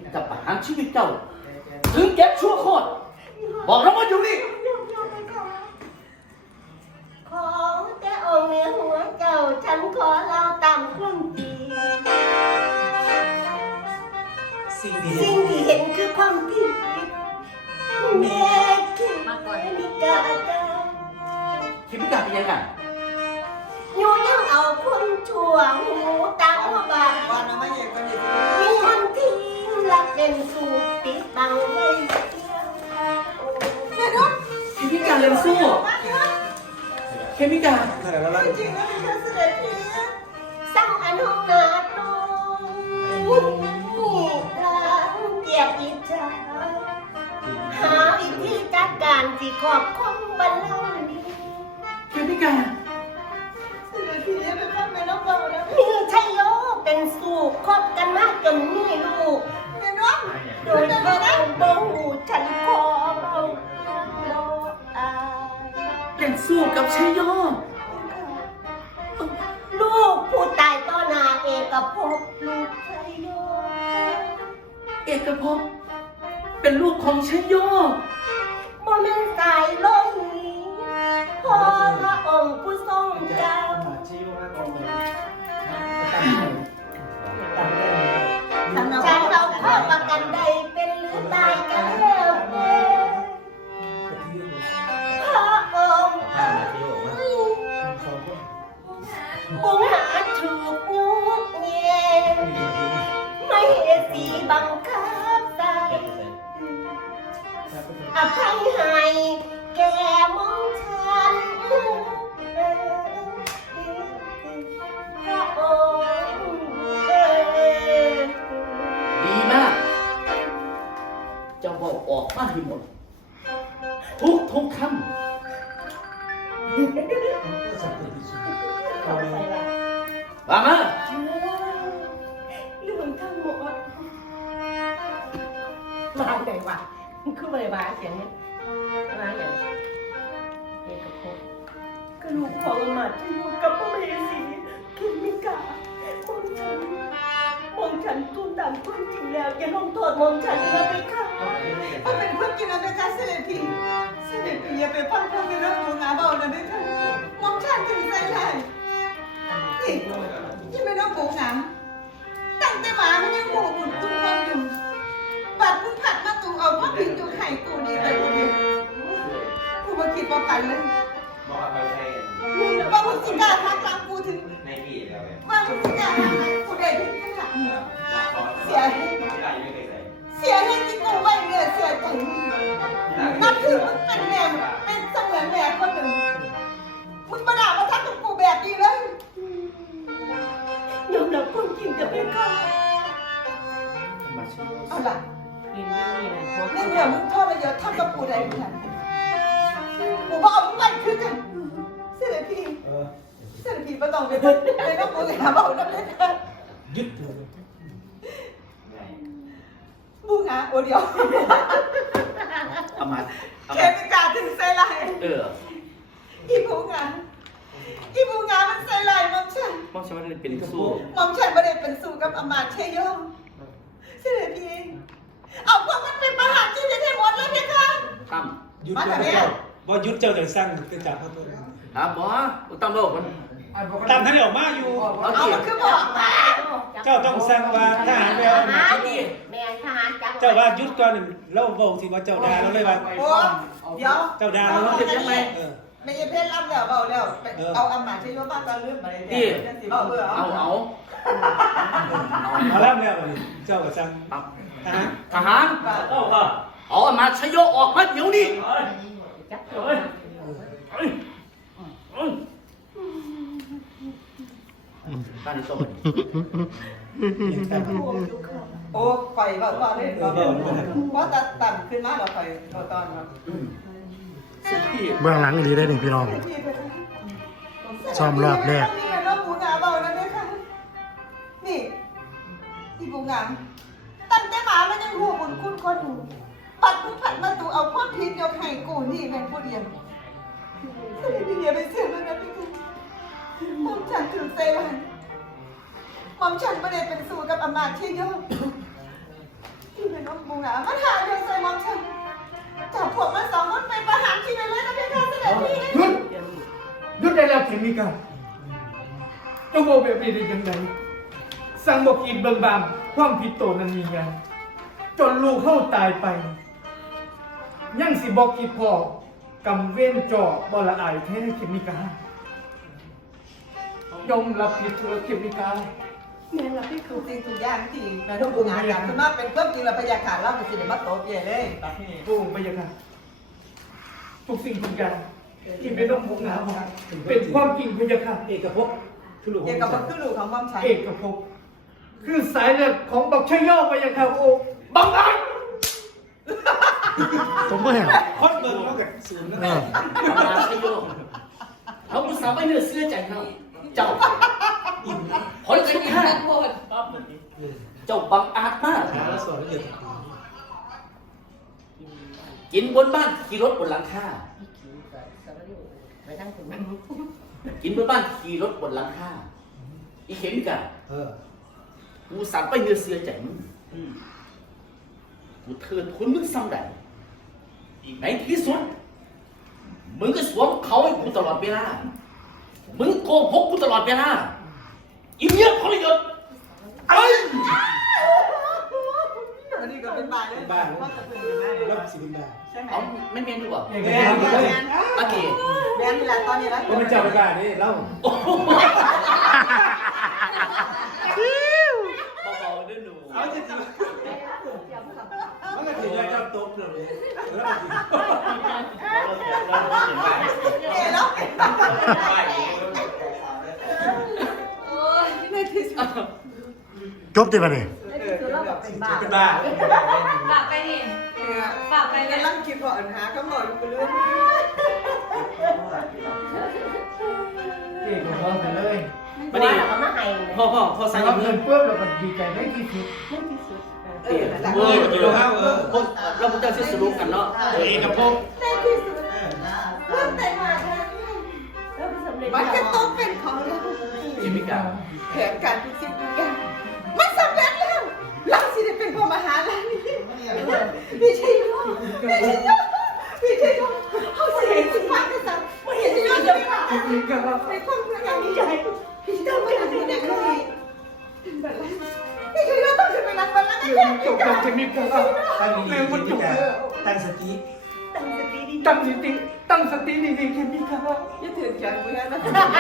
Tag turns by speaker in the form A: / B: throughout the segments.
A: จะประหารชีวิตเจ้าถึงเก็บชั่วโคตรบอกเราว่าอยู่นี่
B: ขอแต่องค์ในหัวเจ้าฉันขอเราตามความจริงสิ่งที่เห็นคือความผิดแม่คิดมิกาเจ้า
A: คิดพิการเป็นยังไง
B: อยู่ยังเอาคนช่วงหูตามหัวบาดมีคนทิ้งรักเป็นสูบปิดบังไว้แม่นุ๊ก
A: คิดพิการเร็วสู้เคมิกา
B: จริงๆแล้วเป็นการเสด็จพี่สร้างอันห้องนาโน้เกียรติจาหาวิธีจัดการที่ครอบครองบัลลังก์นี้
A: เคมิกา
B: เสด็จพี่เป็นพ่อแม่น้องเราแล้วนี่ใช่โยเป็นสู่คบกันมากจนมีลูกแม่น้องโดยเฉพาะโบหูฉันขอเรา
A: เป็นสู้กับชัยโย
B: ลูกผู้ตายต่อหน้าเอกภพลูกชัยโย
A: เอกภพเป็นลูกของชัยโย
B: บ่แม่นสายลมพอพระองค์ผู้ทรงเจ้าฉันเราขอประกันใดเป็นหรือตายกันแล้วเมื่อพระองค์บุงหาถูกยุกเย็นไม่เหตุสีบังคับใจอภัยให้แก่มองฉันพระองค์
A: ดีมากเจ้าบอกออกมาให้หมดทุกคำว่ามา
B: เรื่องทั้งหมดมาไหนวะคืออะไรวะเสียงนี้มาอย่างเอกภพกระลูกของอมาตย์ที่อยู่กับพระเมสีคิดมิกามองฉันทูลตามความจริงแล้วอย่าลงโทษมองฉันนะไปค่ะ
C: ถ้าเป็นความจริงนะไปค่ะเสด็จพี่อย่าไปฟังความเป็นเรื่องของอาเบานะไปค่ะมองฉันถึงใจเลยนี่ที่ไม่ต้องโกงหนังตั้งแต่หมามันยังโง่บุญตุ้งคนอยู่บัดมึงผัดมาตูเอาพ่อผิดจูไข่กูนี่ไปกูนี่กูมาคิดว่ากันเลยว่ามึงสิกล้าทักหลังกูถึงว่ามึงสิกล้าทักหลังกูได้ถึงขนาดเสียให้ที่กูไว้เนี่ยเสียใจนับถือมึงเป็นแม่เป็นเสมือนแม่คนหนึ่งมึงประดามาทักกับกูแบบนี้เลย
B: ยอมรับความจริงจะไปค่ะ
C: เอาล่ะนี่เนี่ยมึงโทษเลยเดี๋ยวทักกับกูได้ขนาดกูบอกเอามึงไปคือกันเสด็จพี่ไม่ต้องไปไม่ต้องกูหาเบาแล้วเลยค่ะยึดบูงาโอเดียว
A: เอามา
C: เคมิกาถึงใส่ลายอีบูงามันใส่ลายมอมฉัน
A: ว่าเป็นสู้
C: มอมฉันไม่ได้เป็นสู้กับอมาตย์เชยโยเสด็จพี่เอาพวกมันเป็นประหารชีวิตให้หมดเลยพี่คะ
A: ตั้ม
D: ยุดเจ้าบ่ยุดเจ้าจะสร้างกระจับพระตัว
A: ครับบอตั้มบอกมัน
D: ตามท่านออกมาอยู่
C: เอามันคือบอกมา
D: เจ้าต้องสร้างว่าทหารแมว
B: แม่ทหาร
D: เจ้าว่ายุดก่อนเราบอกสิว่าเจ้าดาเราเลยว่า
C: เดี๋ยว
D: เจ้าดาเรา
C: เจ็บไหมไม่ใช่เพศรับแล้วเบาแล้วเอาอมาตย์เชยโยบ้านตอนลืมไป
A: นี่เอา
D: แล้วแล้วเจ้าก็สร้าง
A: ทหารเอาอมาตย์เชยโยออกมาเดี๋ยวนี้บ้านนี้โซ่
C: โอ้ไฟเบาเลยเพราะตัดต่ำขึ้นมาแล้วไฟตอน
E: เบื้องหลังดีได้หนึ่งพี่น้องซ้อมรอบแรก
C: นี่ที่บูงามตั้งแต่หมามันยังหัวบุญคุณคนอยู่ปัดมึงผัดมาตูเอาความผิดยกให้กูนี่เป็นผู้เดียวพี่เดียไปเสียแล้วนะพี่คุณมอมฉันถือเซลันมอมฉันไม่ได้เป็นสู้กับอมาตย์เชยโยมูงามาถ่ายเรื่องใส่มองฉันจับพวกมันสองคนไปประหารชีวิตเลยนะเพคะเสด็จพี่
E: หยุดหยุดได้แล้วเขมิกาเจ้าโมแบบนี้ได้ยังไงสั่งบอกกินเบิ่งบางความผิดโตนั้นมีไงจนลูกเข้าตายไปยังสิบอกกิดพอกำเว้นจอบอละอายแท้เขมิกายอมรับผิดเถอะเขมิกา
B: แม่รับพี่
C: ทุ
B: คือก
C: สิ่งทุกอย่างที่นายทบูงานอย่างคือมาเป็นเพิ่มกินและพยาขาดเล่าไปสิเดี๋ยวมาโตเปียเลยตัดนี่
E: พระองค์พระยาค่ะทุกสิ่งทุกอย่างที่ไม่ต้องพกหนามาเป็นความจริงพระยาค่ะ
D: เอกภพคือลูกขอ
C: เกี่ยว
D: ง
C: กับ
D: ฉัน
C: ขึ้นหลูของม่อมฉัน
E: เอกภพคือสายเลือดของบักชัยย่อพระยาค่ะพระองค์บังอาจ
F: ผมไม่เห็น
D: คนเบิ่งเขากับศูนย์นั่น
F: เอ
D: แห
F: อ
D: ละ
A: บังอาจชโยเขาอุตส่าห์ไม่เนื้อเสื้อใจเราเจ้าผลสุดท้ายเจ้าบังอาจมาก
D: หาแล้วสอนแล้วเกิด
A: กินบนบ้านขี่รถบนหลังคา
B: ไปนั่งถึงนั้น
A: กินบนบ้านขี่รถบนหลังคาอีเข็มกัน กูสั่งไปเนื้อเสือใจมึงกูเทิดทุนมึงซ้ำใดในที่สุดมึงก็สวมเขาให้กูตลอดเวลามึงโกหกกูตลอดเวลาอีเมียทรยศเอ้ย
C: อันนี้ก็เป็นบายเลยก็จะเป็นได้
D: รับสิบบาท
C: ใช่ไหม
A: เอาไม่เมนดูบ่
E: เอก
C: แบ
E: ภ
C: น
E: พ
C: แบน
A: โอเค
C: แบนนี่แหละตอนนี้แล้ว
D: ว่ามันเจ้าประกาศนี่เล่า
A: โอ้โหเบาๆด้วยหนู
D: เอาจริงๆมันก็ถือว่าเจ้าโต๊ะเลยแล้วก็ถือ
C: เอ๋แล้วในที่สุด
F: จบติบันนี่
B: คือเราแบบเป็นบ้า
D: เป็นบ้า
G: ฝากไปนี่ฝากไปเลย
C: กำลังคิดว่าอันหาก็บอกอยู่กับเรื่อง
E: เอกภพไปเลย
A: มาดิ
B: เราก็มาให้
A: พ่อ
E: ใส่
A: สั่ง
E: เงิ
A: เงิ
E: น
A: น
E: เพิ่มแล้วก็ดีใจได้ที่สุด
A: เราพวกเจ้าชื่อสรุปกันเนาะ
D: เอกภพ
C: ในที่สุดเรื่องแต่งงานแล้ว
B: แล้วก็สำเร็จ
C: มันจะต้องเป็นของเรา
A: เข็มกัน
C: แผนการทุกสิ่งทุกอย่างมันสำเร็จแล้วเราสิได้เป็นพ่อมหาลัยพี่ชัยโยพี่ชัยโยเขาเสียสุภาพกษัตริย์พี่ชัยโยจะผ่านในความพยายามใหญ่พี่ชัยโยไม่ทำให้เด็กเลยพี่ชัยโยต้องขึ้นไปรับบัลลังก์กัน
E: จบจากเขมิกาเรื่องมันจบแล้ว
D: ตั้งสติ
B: ตั้งสติดี
E: ตั้งสติดีๆเขมิกา
C: อย่าถือแขนกูนะ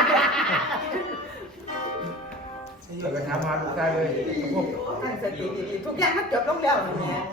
E: เกิดปัญหามาลูกได้เลยภพ
C: ตั้งสติดีๆทุกอย่างมันจบลงแล้วนี่แม่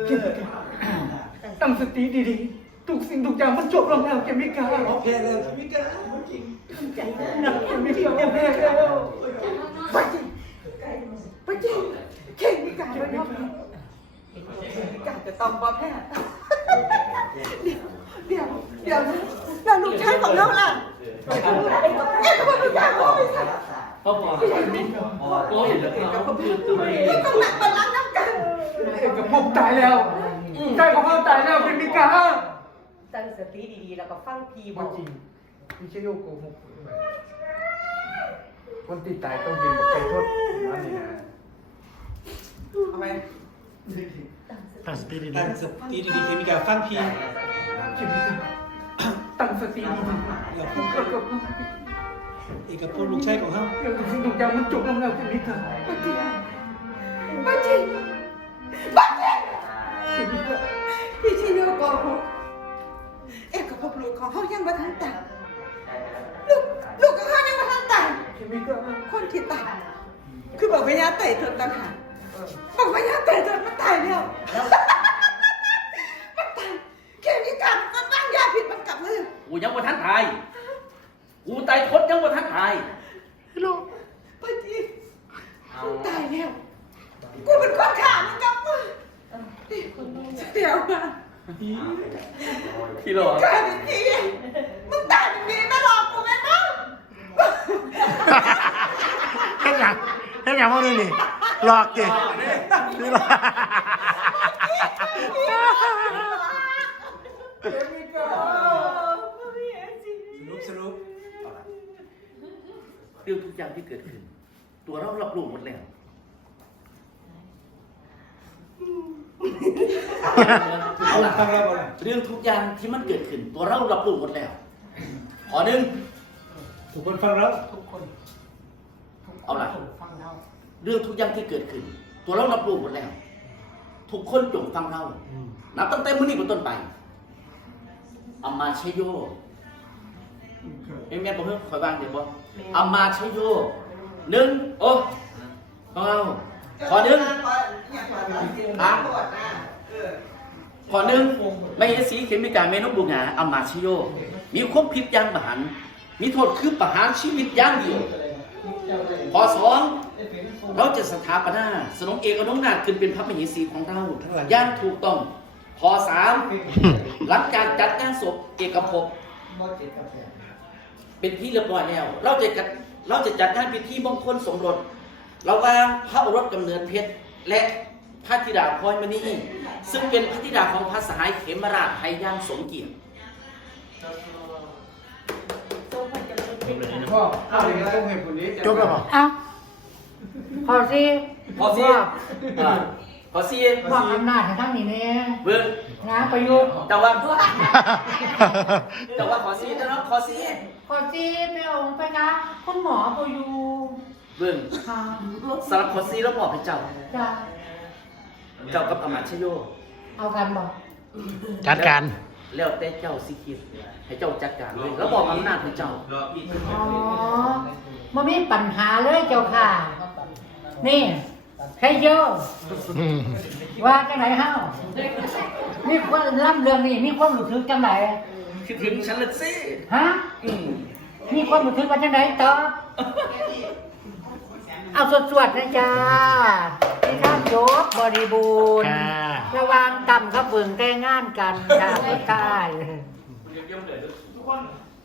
E: ตั้งสติดีๆทุกสิ่งทุกอย่างมันจบลงแล้วเขมิกา
D: โอเคเลยมิกาจริง
E: เขมิกาโอเคแล้ว
C: ไปจริงไปจริงเข่งมีการด้วยนะการจะต้องบ่แพ้เดี๋ยวเราลูกชายของเราล่ะเอ๊ะทำไมลูกชายของเราไม่ใช่
A: พ่อโอ้ยแล้วเราก็คือตัวเอง
C: นี่ต้องหนักบัลลังก์น้ำกัน
E: เอกภพตายแล้วใช่ของเขาตายแล้วเขมิกา
B: ตั้งสติดีๆแล้วก็ฟังพีบ
E: มั
B: อน ก
E: จริงไม่ใช่โยโกหกคนที่ตายต้องกินไปโทษอันนี้นะ
C: เอาไป
F: ตั้งสติดี
D: ตั้งสติดีๆเคมีกาฟังพี
E: เขมิกาตั้งสติดี
D: เรา
E: ๆ
D: พูด
E: ก็กับ
D: เอกภพลูกชายของเขา
E: เรื่องสิ่งทุกอย่างมันจบลงแล้วเขมิกา
C: ไปจริงไปจริง
E: เขมิกา
C: พี่ชิโยโกหกเอ๊ะกับพวกลูกของเขายังมาทันตายลูกของเขายังมาทันตาย
E: เขมิกา
C: คนที่ตายคือบอกวิญญาณไต่เถิดต่างหากบอกวิญญาณไต่เถิดมันตายแล้วมันตายแค่นี้กันมันบ้างยาผิดมันกลับมือ
A: กูยังบ่ทันทายกูตายทดยังบ่ทันทาย
C: พอดีกูตายแล้วกูเป็นคนฆ่ามันกลับมือเดี๋ยวมา
A: พี่หลอก
C: กลายเป็นผีมึงตายเป็นผีไม่หลอกกูไหมน้อง
F: เฮ็ดหยังมาดูนี่หลอกดินี่หลอก
D: สรุป
A: เรื่องทุกอย่างที่เกิดขึ้น ตัวเรารับรู้หมดแล้วเอาล่ะ
D: ฟังแล้วบ่ล่ะ
A: เรื่องทุกอย่างที่มันเกิดขึ้น ตัวเรารับรู้หมดแล้วขอหนึ่ง
D: ทุกคนฟังแล้ว
B: ทุกคน
A: เอาล่ะ
B: ฟังเรา
A: เรื่องทุกอย่างที่เกิดขึ้น ตัวเรารับรู้หมดแล้ว ทุกคนจงฟังเรานับตั้งแต่มื้อนี้เป็นต้นไปอัมมาชโยแม่บอกเฮ้ยคอยบ้างเดี๋ยวบอกอัมมาชโยหนึ่งโอ้เอาขอหนึ่งอ่ะขอหนึ่งไม่ใช่สีเข็มมีการเมนบุงหาอัมมาชโยมีความผิดอย่างประหารมีโทษคือประหารชีวิตอย่างเดียวขอสองเราจะสถาปนาสนมเอกอนุนาถขึ้นเป็นพระมเหสีของเราอย่างถูกต้องขอสามหลังจากจัดงานศพเอกภพเป็นที่เรียบร้อยแล้ว เราจะจัดงานพิธีมงคลสมรสระหว่างพระโอรสกำเนิดเพชรและพระธิดาพลอยมณีซึ่งเป็นพระธิดาของพระสหายเขมราชให้ย่างสมเกียรติ
E: พ่อเอาอย่างนี้ต้องให้คนนี้
F: จบแล้วเหรอ
G: เอาพอสิ
A: พอสิพอสิ
G: บอกอำนาจให้ทั้งนี้เนี่ย
A: เบิ่ง
G: นะประยุทธ์
A: แต่ว่าขอสินะเนาะขอสิ
G: พอสิไปองค์ไปคะคุณหมอประยุทธ์
A: เบิ่ง
G: ค่ะ
A: สำหรับขอสิแล้วมอบให้เจ้า
G: จะ
A: เจ้ากับอมาตย์ชโย
G: เอากันบอก
F: จัดการ
A: แล้วแต่เจ้าสิคิดให้เจ้าจัดการเลยแล้วบอกอำนาจให้เจ้า
G: อ๋อมันมีปัญหาเลยเจ้าค่ะ นี่ให้โยว่าจังไหนเฮามีคนล่ำเรื่องนี้มีความรู้สึกจังไหน
A: คิดถึงฉันละสิ
G: ฮะ
A: อืม
G: มีความรู้สึกว่าจังไหนตอบเอาสวดๆนะจ๊ะที่ท่านโยบบริบูรณ์
F: ค่ะ
G: ระหวางต่ำกับเบิ่งแต่งงานกันค่ะผู้ชาย